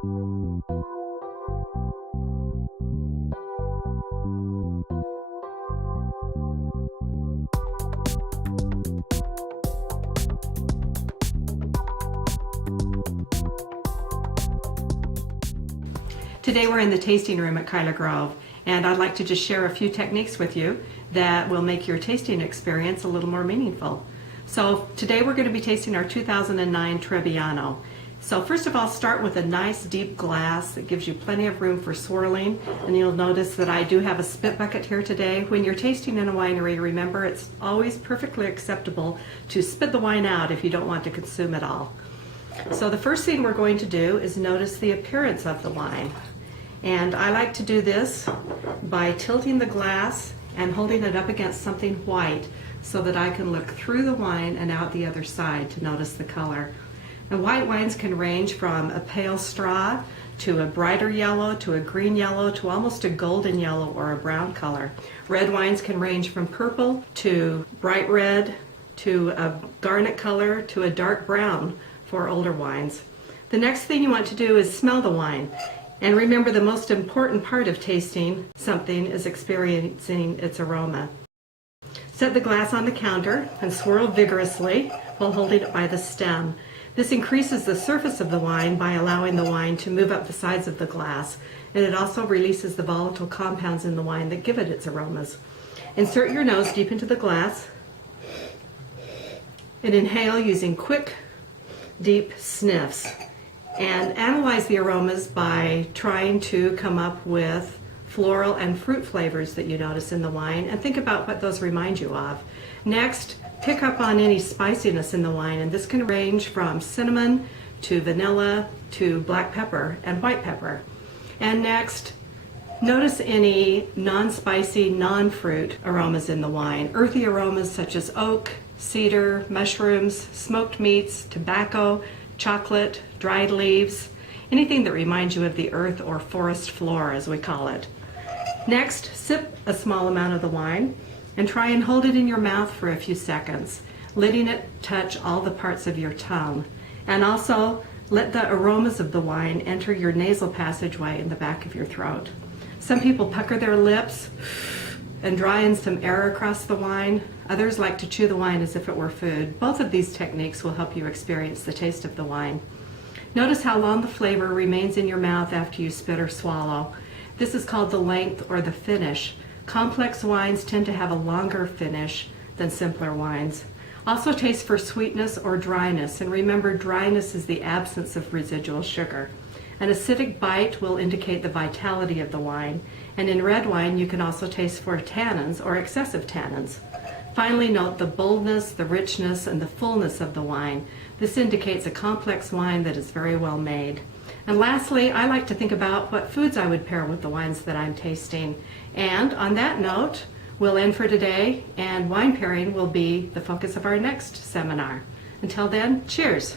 Today we're in the tasting room at Kiler Grove, and I'd like to just share a few techniques with you that will make your tasting experience a little more meaningful. So today we're going to be tasting our 2009 Trebbiano. So first of all, start with a nice deep glass that gives you plenty of room for swirling, and you'll notice that I do have a spit bucket here today. When you're tasting in a winery, remember it's always perfectly acceptable to spit the wine out if you don't want to consume it all. So the first thing we're going to do is notice the appearance of the wine. And I like to do this by tilting the glass and holding it up against something white so that I can look through the wine and out the other side to notice the color. And white wines can range from a pale straw to a brighter yellow to a green yellow to almost a golden yellow or a brown color. Red wines can range from purple to bright red to a garnet color to a dark brown for older wines. The next thing you want to do is smell the wine. And remember, the most important part of tasting something is experiencing its aroma. Set the glass on the counter and swirl vigorously while holding it by the stem. This increases the surface of the wine by allowing the wine to move up the sides of the glass, and it also releases the volatile compounds in the wine that give it its aromas. Insert your nose deep into the glass and inhale using quick, deep sniffs. And analyze the aromas by trying to come up with floral and fruit flavors that you notice in the wine, and think about what those remind you of. Next, pick up on any spiciness in the wine, and this can range from cinnamon to vanilla to black pepper and white pepper. And next, notice any non-spicy, non-fruit aromas in the wine. Earthy aromas such as oak, cedar, mushrooms, smoked meats, tobacco, chocolate, dried leaves, anything that reminds you of the earth or forest floor, as we call it. Next, sip a small amount of the wine and try and hold it in your mouth for a few seconds, letting it touch all the parts of your tongue. And also, let the aromas of the wine enter your nasal passageway in the back of your throat. Some people pucker their lips and draw in some air across the wine. Others like to chew the wine as if it were food. Both of these techniques will help you experience the taste of the wine. Notice how long the flavor remains in your mouth after you spit or swallow. This is called the length or the finish. Complex wines tend to have a longer finish than simpler wines. Also taste for sweetness or dryness, and remember, dryness is the absence of residual sugar. An acidic bite will indicate the vitality of the wine, and in red wine you can also taste for tannins or excessive tannins. Finally, note the boldness, the richness, and the fullness of the wine. This indicates a complex wine that is very well made. And lastly, I like to think about what foods I would pair with the wines that I'm tasting. And on that note, we'll end for today, and wine pairing will be the focus of our next seminar. Until then, cheers!